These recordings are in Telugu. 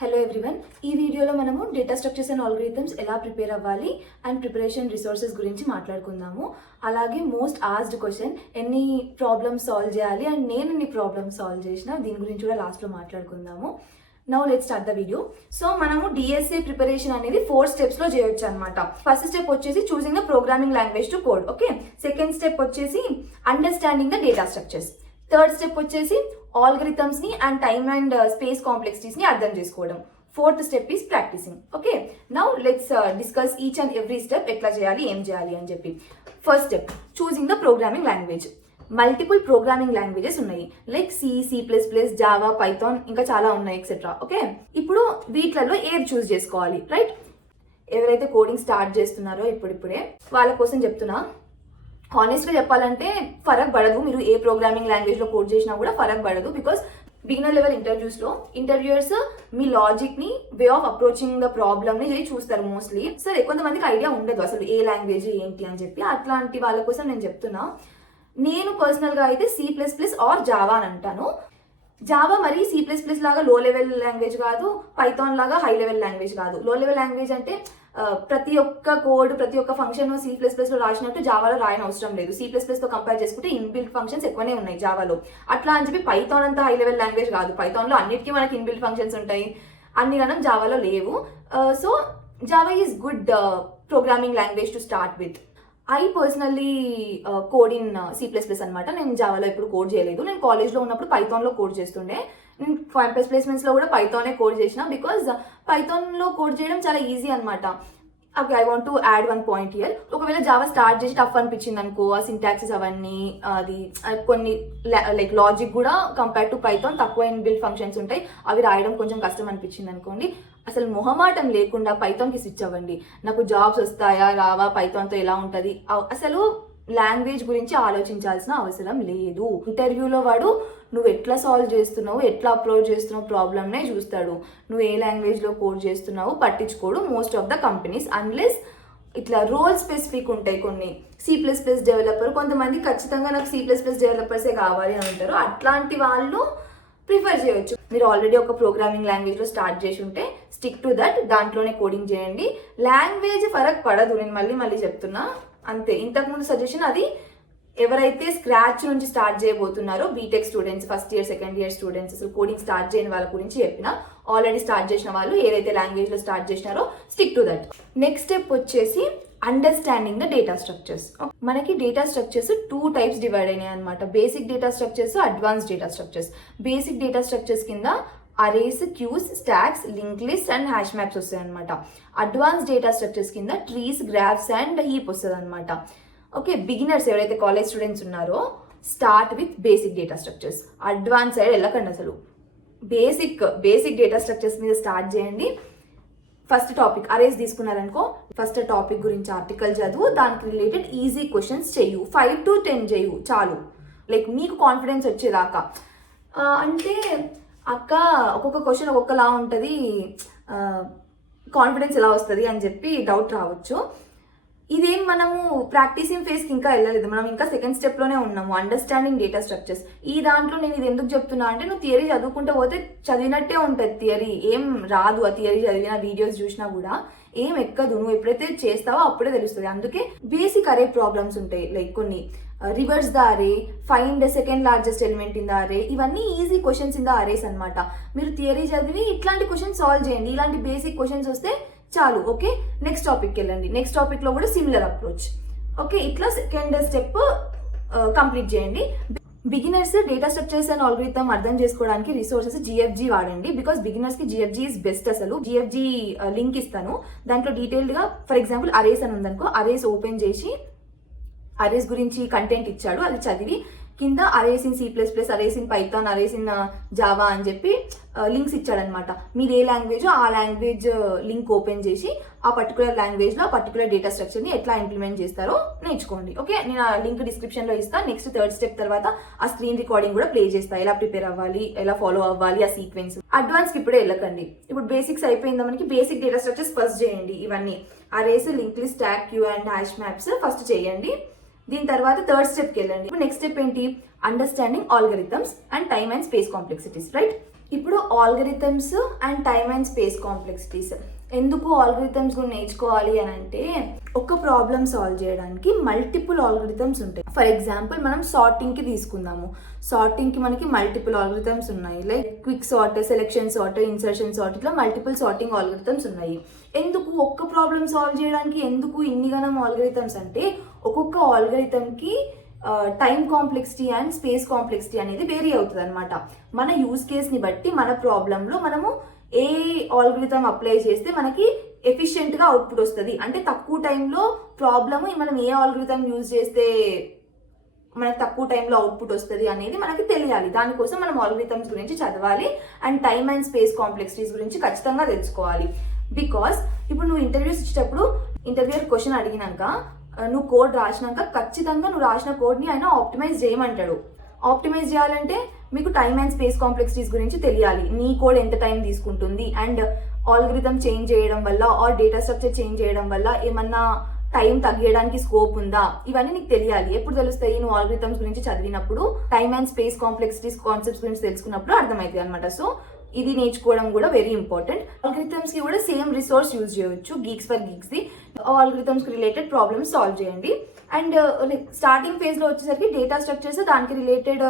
హలో ఎవ్రీవన్, ఈ వీడియోలో మనము డేటా స్ట్రక్చర్స్ అండ్ ఆల్గరిథమ్స్ ఎలా ప్రిపేర్ అవ్వాలి అండ్ ప్రిపరేషన్ రిసోర్సెస్ గురించి మాట్లాడుకుందాము. అలాగే మోస్ట్ ఆస్డ్ క్వశ్చన్, ఎన్ని ప్రాబ్లమ్స్ సాల్వ్ చేయాలి అండ్ నేను ఎన్ని ప్రాబ్లమ్స్ సాల్వ్ చేసిన దీని గురించి కూడా లాస్ట్లో మాట్లాడుకుందాము. Now let's start the video. So మనము డిఎస్ఏ ప్రిపరేషన్ అనేది 4 స్టెప్స్లో చేయొచ్చు అనమాట. ఫస్ట్ స్టెప్ వచ్చేసి choosing the programming language to code. Okay, second step వచ్చేసి understanding the data structures. Third step వచ్చేసి ఆల్గరిథమ్స్ ని and time and space complexities ని అర్థం చేసుకోవడం. Fourth step is practicing. Okay, now let's discuss each and every step ఎట్లా చేయాలి, ఏం చేయాలి అని చెప్పి. First step choosing the programming language. Multiple programming languages ఉన్నాయి, లైక్ C++, జావా, పైథాన్, ఇంకా చాలా ఉన్నాయి ఎక్సెట్రా. ఓకే, ఇప్పుడు వీటిలలో ఏది చూస్ చేసుకోవాలి, రైట్? ఎవరైతే కోడింగ్ స్టార్ట్ చేస్తున్నారో ఇప్పుడిప్పుడే వాళ్ళ కోసం చెప్తున్నా. హానెస్ట్గా చెప్పాలంటే ఫరక్ పడదు, మీరు ఏ ప్రోగ్రామింగ్ లాంగ్వేజ్లో కోడ్ చేసినా కూడా ఫరక్ పడదు. బికాస్ బిగినర్ లెవెల్ ఇంటర్వ్యూస్లో ఇంటర్వ్యూయర్స్ మీ లాజిక్ని, వే ఆఫ్ అప్రోచింగ్ ద ప్రాబ్లమ్ని చూస్తారు మోస్ట్లీ. సరే, కొంతమందికి ఐడియా ఉండదు అసలు ఏ లాంగ్వేజ్ ఏంటి అని చెప్పి. అట్లాంటి వాళ్ళ కోసం నేను చెప్తున్నా. నేను పర్సనల్గా అయితే C++ ఆర్ జావా అని అంటాను. జావా మరి C++ లాగా లో లెవెల్ లాంగ్వేజ్ కాదు, పైథాన్ లాగా హై లెవెల్ లాంగ్వేజ్ కాదు. లో లెవెల్ లాంగ్వేజ్ అంటే ప్రతి ఒక్క కోడ్, ప్రతి ఒక్క ఫంక్షన్ C++లో రాసినట్టు జావాలో రాయని అవసరం లేదు. C++తో కంపేర్ చేసుకుంటే ఇన్బిల్ట్ ఫంక్షన్స్ ఎక్కువనే ఉన్నాయి జావాలో. అట్లా అని చెప్పి పైథాన్ అంతా హై లెవెల్ లాంగ్వేజ్ కాదు. పైథాన్లో అన్నిటికీ మనకి ఇన్బిల్ట్ ఫంక్షన్స్ ఉంటాయి, అన్ని గణం జావాలో లేవు. So Java is good programming language to start with. I personally code in C++ అనమాట. నేను జావాలో ఎప్పుడు కోడ్ చేయలేదు. నేను కాలేజ్లో ఉన్నప్పుడు పైథాన్లో కోడ్ చేస్తుండే. నేను క్యాంపస్ ప్లేస్మెంట్స్లో కూడా పైథానే కోడ్ చేసిన. బికాజ్ పైథాన్లో కోడ్ చేయడం చాలా ఈజీ అనమాట. Okay, I want to add one point here. ఒకవేళ జావా స్టార్ట్ చేసి టఫ్ అనిపించింది అనుకో, ఆ సింటాక్సెస్ అవన్నీ, అది కొన్ని లైక్ లాజిక్ కూడా కంపేర్ టు పైథాన్ తక్కువ ఇన్బిల్ట్ ఫంక్షన్స్ ఉంటాయి, అవి రాయడం కొంచెం కష్టం అనిపించింది అనుకోండి, అసలు మొహమాటం లేకుండా పైథాన్కి స్విచ్ అవ్వండి. నాకు జాబ్స్ వస్తాయా రావా, పైథాన్తో ఎలా ఉంటుంది, అసలు లాంగ్వేజ్ గురించి ఆలోచించాల్సిన అవసరం లేదు. ఇంటర్వ్యూలో వాడు నువ్వు ఎట్లా సాల్వ్ చేస్తున్నావు, ఎట్లా అప్లోడ్ చేస్తున్నావు ప్రాబ్లమ్నే చూస్తాడు. నువ్వు ఏ లాంగ్వేజ్లో కోడ్ చేస్తున్నావు పట్టించుకోడు most of the companies, unless ఇట్లా రోల్ స్పెసిఫిక్ ఉంటాయి కొన్ని. C++ డెవలపర్, కొంతమంది ఖచ్చితంగా నాకు C++ డెవలపర్సే కావాలి అని అంటారు. అట్లాంటి వాళ్ళు ప్రిఫర్ చేయొచ్చు. మీరు ఆల్రెడీ ఒక ప్రోగ్రామింగ్ లాంగ్వేజ్లో స్టార్ట్ చేసి ఉంటే స్టిక్ టు దట్, దాంట్లోనే కోడింగ్ చేయండి. లాంగ్వేజ్ ఫరక్ పడదు, నేను మళ్ళీ చెప్తున్నా అంతే. ఇంతకుముందు సజెషన్ అది ఎవరైతే స్క్రాచ్ నుంచి స్టార్ట్ చేయబోతున్నారో, BTech students, first year second year students, అసలు కోడింగ్ స్టార్ట్ చేయని వాళ్ళ గురించి చెప్పిన. ఆల్రెడీ స్టార్ట్ చేసిన వాళ్ళు ఏదైతే లాంగ్వేజ్లో స్టార్ట్ చేసినారో stick to that. Next step వచ్చేసి అండర్స్టాండింగ్ ద డేటా స్ట్రక్చర్స్. మనకి డేటా స్ట్రక్చర్స్ 2 టైప్స్ డివైడ్ అయినాయి అనమాట. Basic data structures, advance data structures. Basic data structures కింద arrays, queues, stacks, link list and hash maps వస్తాయి అనమాట. అడ్వాన్స్ డేటా స్ట్రక్చర్స్ కింద ట్రీస్, గ్రాఫ్స్ అండ్ హీప్ వస్తుంది అనమాట. ఓకే, బిగినర్స్ ఎవరైతే కాలేజ్ స్టూడెంట్స్ ఉన్నారో start with basic data structures. Advance side వెళ్ళకండి, అసలు బేసిక్ డేటా స్ట్రక్చర్స్ మీద స్టార్ట్ చేయండి. ఫస్ట్ టాపిక్ అరేస్ తీసుకున్నారనుకో, ఫస్ట్ టాపిక్ గురించి ఆర్టికల్ చదువు, దానికి రిలేటెడ్ ఈజీ క్వశ్చన్స్ చెయ్యు. 5 to 10 చెయ్యు చాలు, లైక్ మీకు కాన్ఫిడెన్స్ వచ్చేదాకా. అంటే అక్క ఒక్కొక్క క్వశ్చన్ ఒక్కొక్కలా ఉంటుంది, కాన్ఫిడెన్స్ ఎలా వస్తుంది అని చెప్పి డౌట్ రావచ్చు. ఇదేం మనము ప్రాక్టీసింగ్ ఫేజ్కి ఇంకా వెళ్ళలేదు, మనం ఇంకా సెకండ్ స్టెప్లోనే ఉన్నాము, అండర్స్టాండింగ్ డేటా స్ట్రక్చర్స్. ఈ దాంట్లో నేను ఇది ఎందుకు చెప్తున్నా అంటే, నువ్వు థియరీ చదువుకుంటే పోతే చదివినట్టే ఉంటుంది, థియరీ ఏం రాదు. ఆ థియరీ చదివిన వీడియోస్ చూసినా కూడా ఏం ఎక్కదు. నువ్వు ఎప్పుడైతే చేస్తావో అప్పుడే తెలుస్తుంది. అందుకే బేసిక్ అరే ప్రాబ్లమ్స్ ఉంటాయి, లైక్ కొన్ని రివర్స్ ద అరే, find second largest element in the అరే, ఇవన్నీ easy questions in the arrays అనమాట. మీరు థియరీ చదివి ఇట్లాంటి క్వశ్చన్స్ సాల్వ్ చేయండి. ఇలాంటి బేసిక్ క్వశ్చన్స్ వస్తే చాలు. ఓకే, నెక్స్ట్ టాపిక్కి వెళ్ళండి. నెక్స్ట్ టాపిక్లో కూడా సిమిలర్ అప్రోచ్. ఓకే, ఇట్లా సెకండ్ స్టెప్ కంప్లీట్ చేయండి. Beginners data structures and algorithm అర్థం చేసుకోవడానికి రిసోర్సెస్ GFG వాడండి. బికాస్ బిగినర్స్కి GFG ఈజ్ బెస్ట్. అసలు GFG లింక్ ఇస్తాను, దాంట్లో డీటెయిల్డ్గా. ఫర్ ఎగ్జాంపుల్ అరేస్ అని ఉందనుకో, అరేస్ ఓపెన్ చేసి అరేస్ గురించి కంటెంట్ ఇచ్చాడు, అది చదివి కింద arrays in C++, arrays in python, arrays in Java అని చెప్పి లింక్స్ ఇచ్చాడనమాట. మీరు ఏ లాంగ్వేజ్ ఆ లాంగ్వేజ్ లింక్ ఓపెన్ చేసి ఆ పర్టికులర్ లాంగ్వేజ్లో ఆ పర్టికులర్ డేటా స్ట్రక్చర్ని ఎట్లా ఇంప్లిమెంట్ చేస్తారో నేర్చుకోండి. ఓకే, నేను ఆ లింక్ డిస్క్రిప్షన్లో ఇస్తాను. నెక్స్ట్ థర్డ్ స్టెప్ తర్వాత ఆ స్క్రీన్ రికార్డింగ్ కూడా ప్లే చేస్తాను, ఎలా ప్రిపేర్ అవ్వాలి, ఎలా ఫాలో అవ్వాలి ఆ సీక్వెన్స్. అడ్వాన్స్కి ఇప్పుడే వెళ్ళకండి, ఇప్పుడు బేసిక్స్ అయిపోయిందా మనకి. బేసిక్ డేటా స్ట్రక్చర్స్ ఫస్ట్ చేయండి. ఇవన్నీ arrays, link list, stack, queue and hash maps first చేయండి. దీని తర్వాత థర్డ్ స్టెప్కి వెళ్ళండి. ఇప్పుడు నెక్స్ట్ స్టెప్ ఏంటి? Understanding algorithms and time and space complexities, right? ఇప్పుడు algorithms and time and space complexities. ఎందుకు ఆల్గరిథమ్స్ గురించి నేర్చుకోవాలి అని అంటే, ఒక ప్రాబ్లమ్ సాల్వ్ చేయడానికి మల్టిపుల్ ఆల్గరిథమ్స్ ఉంటాయి. ఫర్ ఎగ్జాంపుల్ మనం సార్టింగ్కి తీసుకుందాము. సార్టింగ్కి మనకి మల్టిపుల్ ఆల్గరిథమ్స్ ఉన్నాయి. Like quick sort, selection sort, insertion sort, ఇట్లా మల్టిపుల్ సార్టింగ్ ఆల్గరిథమ్స్ ఉన్నాయి. ఎందుకు ఒక్క ప్రాబ్లమ్ సాల్వ్ చేయడానికి ఎందుకు ఇన్ని గణం ఆల్గరిథమ్స్ అంటే, ఒక్కొక్క ఆల్గరిథమ్కి time complexity and space complexity అనేది వేరీ అవుతుంది అనమాట. మన యూజ్ కేస్ని బట్టి మన ప్రాబ్లంలో మనము ఏ ఆల్గరిథమ్ అప్లై చేస్తే మనకి ఎఫిషియెంట్గా అవుట్పుట్ వస్తుంది, అంటే తక్కువ టైంలో ప్రాబ్లమ్ మనం ఏ ఆల్గరిథమ్ యూజ్ చేస్తే మనకు తక్కువ టైంలో అవుట్పుట్ వస్తుంది అనేది మనకి తెలియాలి. దానికోసం మనం ఆల్గరిథమ్స్ గురించి చదవాలి and time and space complexities గురించి ఖచ్చితంగా తెలుసుకోవాలి. బికాస్ ఇప్పుడు నువ్వు ఇంటర్వ్యూస్ ఇచ్చేటప్పుడు ఇంటర్వ్యూర్ క్వశ్చన్ అడిగినాక నువ్వు కోడ్ రాసినాక ఖచ్చితంగా నువ్వు రాసిన కోడ్ని ఆయన ఆప్టిమైజ్ చేయమంటాడు. ఆప్టిమైజ్ చేయాలంటే మీకు టైమ్ అండ్ స్పేస్ కాంప్లెక్సిటీస్ గురించి తెలియాలి. నీ కోడ్ ఎంత టైం తీసుకుంటుంది అండ్ ఆల్గరిథమ్ చేంజ్ చేయడం వల్ల ఆర్ డేటా స్ట్రక్చర్ చేంజ్ చేయడం వల్ల ఏమన్నా టైం తగ్గడానికి స్కోప్ ఉందా, ఇవన్నీ నీకు తెలియాలి. ఎప్పుడు తెలుస్తాయి? నువ్వు ఆల్గరిథమ్స్ గురించి చదివినప్పుడు, time and space complexities concepts గురించి తెలుసుకున్నప్పుడు అర్థమవుతుంది అనమాట. సో ఇది నేర్చుకోవడం కూడా వెరీ ఇంపార్టెంట్. ఆల్గరిథమ్స్కి కూడా సేమ్ రిసోర్స్ యూజ్ చేయొచ్చు, గీక్స్ ఫర్ గీక్స్ది. ఆల్గరిథమ్స్కి రిలేటెడ్ ప్రాబ్లమ్స్ సాల్వ్ చేయండి. అండ్ లైక్ స్టార్టింగ్ ఫేజ్లో వచ్చేసరికి డేటా స్ట్రక్చర్స్, దానికి రిలేటెడ్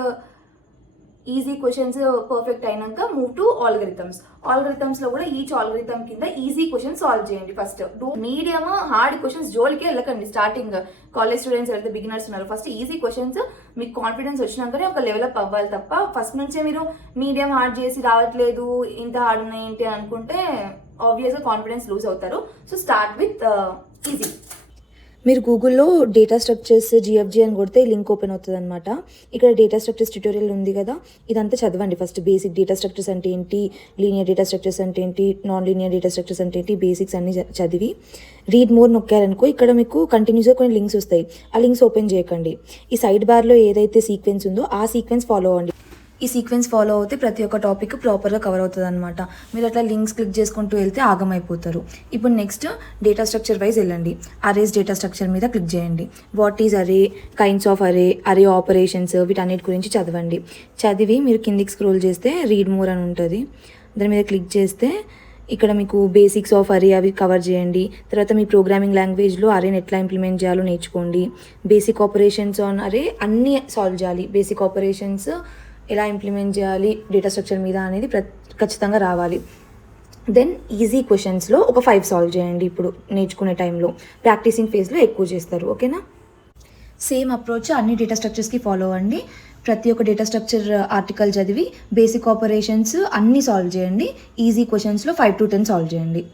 ఈజీ క్వశ్చన్స్ పర్ఫెక్ట్ అయినాక మూవ్ టు ఆల్గరిథమ్స్. ఆల్గరిథమ్స్లో కూడా ఈచ్ ఆల్గరిథమ్ కింద ఈజీ క్వశ్చన్ సాల్వ్ చేయండి. ఫస్ట్ మీడియం హార్డ్ క్వశ్చన్స్ జోలికే వెళ్ళకండి. స్టార్టింగ్ కాలేజ్ స్టూడెంట్స్ ఎవరైతే బిగినర్స్ ఉన్నారు, ఫస్ట్ ఈజీ క్వశ్చన్స్ మీకు కాన్ఫిడెన్స్ వచ్చినాకనే ఒక లెవెలప్ అవ్వాలి తప్ప ఫస్ట్ నుంచే మీరు మీడియం హార్డ్ చేసి రావట్లేదు, ఇంత హార్డ్ ఉన్నాయి ఏంటి అనుకుంటే ఆబ్వియస్గా కాన్ఫిడెన్స్ లూజ్ అవుతారు. So start with easy. మీరు గూగుల్లో డేటా స్ట్రక్చర్స్ జిఎఫ్జి అని కొడితే లింక్ ఓపెన్ అవుతుంది అనమాట. ఇక్కడ డేటా స్ట్రక్చర్స్ ట్యూటోరియల్ ఉంది కదా, ఇదంతా చదవండి. ఫస్ట్ బేసిక్ డేటా స్ట్రక్చర్స్ అంటే ఏంటి, లీనియర్ డేటా స్ట్రక్చర్స్ అంటే ఏంటి, నాన్ లీనియర్ డేటా స్ట్రక్చర్స్ అంటే ఏంటి, బేసిక్స్ అన్ని చదివి రీడ్ మోర్ నొక్కారనుకో ఇక్కడ మీకు కంటిన్యూస్గా కొన్ని లింక్స్ వస్తాయి. ఆ లింక్స్ ఓపెన్ చేయకండి. ఈ సైడ్ బార్లో ఏదైతే సీక్వెన్స్ ఉందో ఆ సీక్వెన్స్ ఫాలో అవ్వండి. ఈ సీక్వెన్స్ ఫాలో అవుతే ప్రతి ఒక్క టాపిక్ ప్రాపర్గా కవర్ అవుతుంది అనమాట. మీరు అట్లా లింక్స్ క్లిక్ చేసుకుంటూ వెళ్తే ఆగమైపోతారు. ఇప్పుడు నెక్స్ట్ డేటా స్ట్రక్చర్ వైజ్ వెళ్ళండి. అరేస్ డేటా స్ట్రక్చర్ మీద క్లిక్ చేయండి. వాట్ ఈజ్ అరే, కైండ్స్ ఆఫ్ అరే, అరే ఆపరేషన్స్, వీటన్నిటి గురించి చదవండి. చదివి మీరు కిందికి స్క్రోల్ చేస్తే రీడ్ మోర్ అని ఉంటుంది. దాని మీద క్లిక్ చేస్తే ఇక్కడ మీకు బేసిక్స్ ఆఫ్ అరే అవి కవర్ చేయండి. తర్వాత మీ ప్రోగ్రామింగ్ లాంగ్వేజ్లో అరేని ఎట్లా ఇంప్లిమెంట్ చేయాలో నేర్చుకోండి. బేసిక్ ఆపరేషన్స్ ఆన్ అరే అన్నీ సాల్వ్ చేయాలి. బేసిక్ ఆపరేషన్స్ ఎలా ఇంప్లిమెంట్ చేయాలి డేటా స్ట్రక్చర్ మీద అనేది ఖచ్చితంగా రావాలి. దెన్ ఈజీ క్వశ్చన్స్లో ఒక 5 సాల్వ్ చేయండి. ఇప్పుడు నేర్చుకునే టైంలో ప్రాక్టీసింగ్ ఫేజ్లో ఎక్కువ చేస్తారు. ఓకేనా? సేమ్ అప్రోచ్ అన్ని డేటా స్ట్రక్చర్స్కి ఫాలో అవ్వండి. ప్రతి ఒక్క డేటా స్ట్రక్చర్ ఆర్టికల్ చదివి బేసిక్ ఆపరేషన్స్ అన్నీ సాల్వ్ చేయండి. ఈజీ క్వశ్చన్స్లో 5 to 10 సాల్వ్ చేయండి.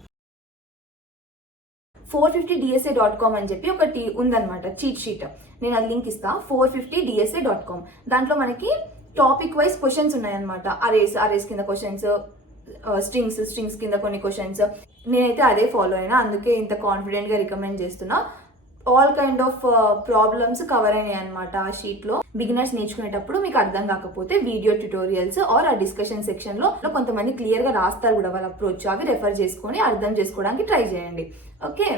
450dsa.com అని చెప్పి ఒకటి ఉందన్నమాట చీట్ షీట్. నేను అది లింక్ ఇస్తా. 450dsa.com. దాంట్లో మనకి టాపిక్ వైజ్ క్వశ్చన్స్ ఉన్నాయన్నమాట. అరేస్ కింద క్వశ్చన్స్, స్ట్రింగ్స్ కింద కొన్ని క్వశ్చన్స్. నేనైతే అదే ఫాలో అయినా, అందుకే ఇంత కాన్ఫిడెంట్గా రికమెండ్ చేస్తున్నా. All kind of problems cover అయినాయి అనమాట ఆ షీట్లో. బిగినర్స్ నేర్చుకునేటప్పుడు మీకు అర్థం కాకపోతే వీడియో ట్యూటోరియల్స్ ఆర్ ఆ డిస్కషన్ సెక్షన్లో కొంతమంది క్లియర్గా రాస్తారు కూడా వాళ్ళ అప్రోచ్, అవి రెఫర్ చేసుకొని అర్థం చేసుకోవడానికి ట్రై చేయండి. Okay,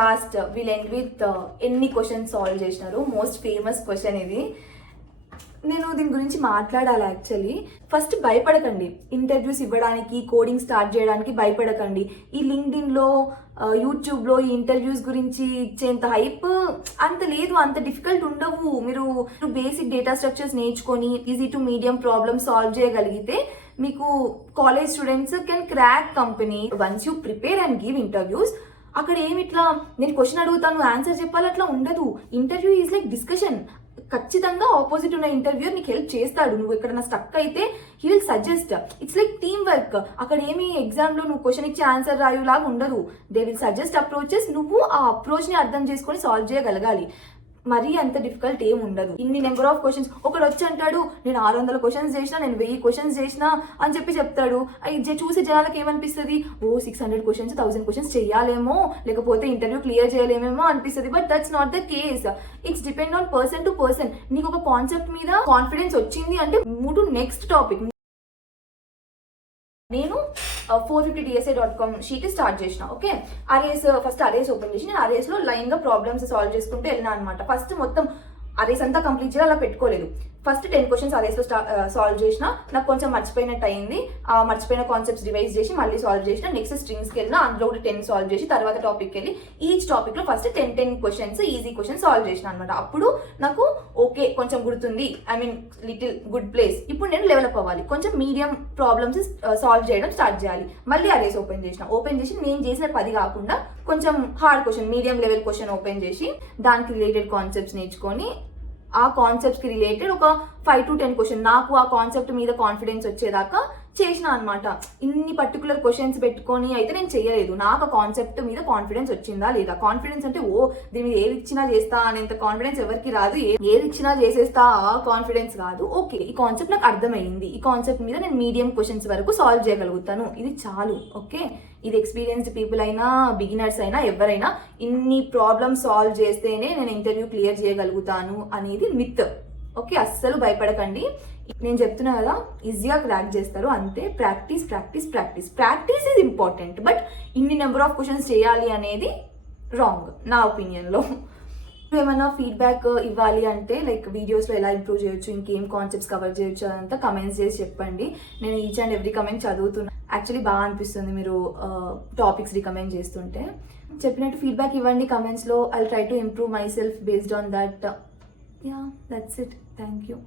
last will end with ఎన్ని క్వశ్చన్స్ సాల్వ్ చేసినారు. మోస్ట్ ఫేమస్ క్వశ్చన్ ఇది. నేను దీని గురించి మాట్లాడాలి యాక్చువల్లీ. ఫస్ట్ భయపడకండి. ఇంటర్వ్యూస్ ఇవ్వడానికి, కోడింగ్ స్టార్ట్ చేయడానికి భయపడకండి. ఈ లింక్డ్ఇన్లో, యూట్యూబ్లో ఈ ఇంటర్వ్యూస్ గురించి ఇచ్చేంత హైప్ అంత లేదు, అంత డిఫికల్ట్ ఉండవు. మీరు బేసిక్ డేటా స్ట్రక్చర్స్ నేర్చుకొని easy to medium problem solve చేయగలిగితే మీకు college students can crack company. Once you prepare and give interviews, అక్కడ ఏమి ఇట్లా నేను క్వశ్చన్ అడుగుతాను ఆన్సర్ చెప్పాలి అట్లా ఉండదు. Interview is like discussion. ఖచ్చితంగా ఆపోజిట్ ఉన్న ఇంటర్వ్యూర్ నీకు హెల్ప్ చేస్తాడు. నువ్వు ఎక్కడన్నా స్టక్ అయితే he will suggest. It's like team work. అక్కడ ఏమి ఎగ్జామ్లో నువ్వు క్వశ్చన్ ఇచ్చి ఆన్సర్ రాయులాగా ఉండదు. They will suggest approaches. నువ్వు ఆ అప్రోచ్ని అర్థం చేసుకొని సాల్వ్ చేయగలగాలి. మరీ అంత డిఫికల్ట్ ఏం ఉండదు. ఇన్ని నెంబర్ ఆఫ్ క్వశ్చన్స్. ఒకడు వచ్చి అంటాడు నేను 600 క్వశ్చన్స్ చేసినా, నేను 1000 క్వశ్చన్స్ చేసినా అని చెప్పి చెప్తాడు. చూసే జనాలకు ఏమనిపిస్తుంది, 600 క్వశ్చన్స్ 1000 క్వశ్చన్స్ చేయాలేమో, లేకపోతే ఇంటర్వ్యూ క్లియర్ చేయలేమేమో అనిపిస్తుంది. But that's not the case. It's depend on person to person. నీకు ఒక కాన్సెప్ట్ మీద కాన్ఫిడెన్స్ వచ్చింది అంటే మూవ్ టు నెక్స్ట్ టాపిక్. నేను 450dsa.com షీట్ స్టార్ట్ చేసిన. ఓకే, ఫస్ట్ అరేస్ ఓపెన్ చేసి నేను అరేస్లో లైన్గా ప్రాబ్లమ్స్ సాల్వ్ చేసుకుంటూ వెళ్ళినా అనమాట. ఫస్ట్ మొత్తం అరేస్ అంతా కంప్లీట్ చేయాలి అలా పెట్టుకోలేదు. ఫస్ట్ 10 క్వశ్చన్స్ ఆ రేస్లో సాల్వ్ చేసిన, నాకు కొంచెం మర్చిపోయినట్టు అయింది. ఆ మర్చిపోయిన కాన్సెప్ట్స్ రివైజ్ చేసి మళ్ళీ సాల్వ్ చేసిన. నెక్స్ట్ స్ట్రింగ్స్కి వెళ్ళిన, అందులో కూడా 10 సాల్వ్ చేసి తర్వాత టాపిక్కి వెళ్ళి ఈచ్ టాపిక్లో first 10 questions easy questions solve చేసిన అనమాట. అప్పుడు నాకు ఓకే కొంచెం గుర్తుంది, I mean little good place. ఇప్పుడు నేను డెవలప్ అవ్వాలి, కొంచెం మీడియం ప్రాబ్లమ్స్ సాల్వ్ చేయడం స్టార్ట్ చేయాలి. మళ్ళీ ఆ రేస్ ఓపెన్ చేసి నేను చేసిన 10 కాకుండా కొంచెం hard question, medium level question open చేసి దానికి రిలేటెడ్ కాన్సెప్ట్స్ నేర్చుకొని ఆ కాన్సెప్ట్స్కి రిలేటెడ్ ఒక 5 to 10 క్వశ్చన్ నాకు ఆ కాన్సెప్ట్ మీద కాన్ఫిడెన్స్ వచ్చేదాకా చేసిన అనమాట. ఇన్ని పర్టికులర్ క్వశ్చన్స్ పెట్టుకొని అయితే నేను చేయలేదు. నాకు ఆ కాన్సెప్ట్ మీద కాన్ఫిడెన్స్ వచ్చిందా లేదా. కాన్ఫిడెన్స్ అంటే దీని మీద ఏది ఇచ్చినా చేస్తా అనేంత కాన్ఫిడెన్స్ ఎవరికి రాదు. ఏది ఇచ్చినా చేసేస్తా ఆ కాన్ఫిడెన్స్ కాదు. ఓకే, ఈ కాన్సెప్ట్ నాకు అర్థమైంది, ఈ కాన్సెప్ట్ మీద నేను మీడియం క్వశ్చన్స్ వరకు సాల్వ్ చేయగలుగుతాను, ఇది చాలు. ఓకే, ఇది ఎక్స్పీరియన్స్డ్ పీపుల్ అయినా బిగినర్స్ అయినా ఎవరైనా ఇన్ని ప్రాబ్లమ్స్ సాల్వ్ చేస్తేనే నేను ఇంటర్వ్యూ క్లియర్ చేయగలుగుతాను అనేది మిత్. ఓకే, అస్సలు భయపడకండి. నేను చెప్తున్నా కదా, ఈజీగా క్రాక్ చేస్తారు, అంతే. Practice practice practice practice is important, but ఇన్ని నెంబర్ ఆఫ్ క్వశ్చన్స్ చేయాలి అనేది రాంగ్ నా ఒపీనియన్లో. ఏమైనా ఫీడ్బ్యాక్ ఇవ్వాలి అంటే లైక్ వీడియోస్లో ఎలా ఇంప్రూవ్ చేయొచ్చు, ఇంకేం కాన్సెప్ట్స్ కవర్ చేయొచ్చు అదంతా కమెంట్స్ చేసి చెప్పండి. నేను ఈచ్ అండ్ ఎవ్రీ కమెంట్ చదువుతున్నా. యాక్చువల్లీ బాగా అనిపిస్తుంది మీరు టాపిక్స్ రికమెండ్ చేస్తుంటే. చెప్పినట్టు ఫీడ్బ్యాక్ ఇవ్వండి కమెంట్స్లో. I try to improve myself based on that. Yeah, that's it. Thank you.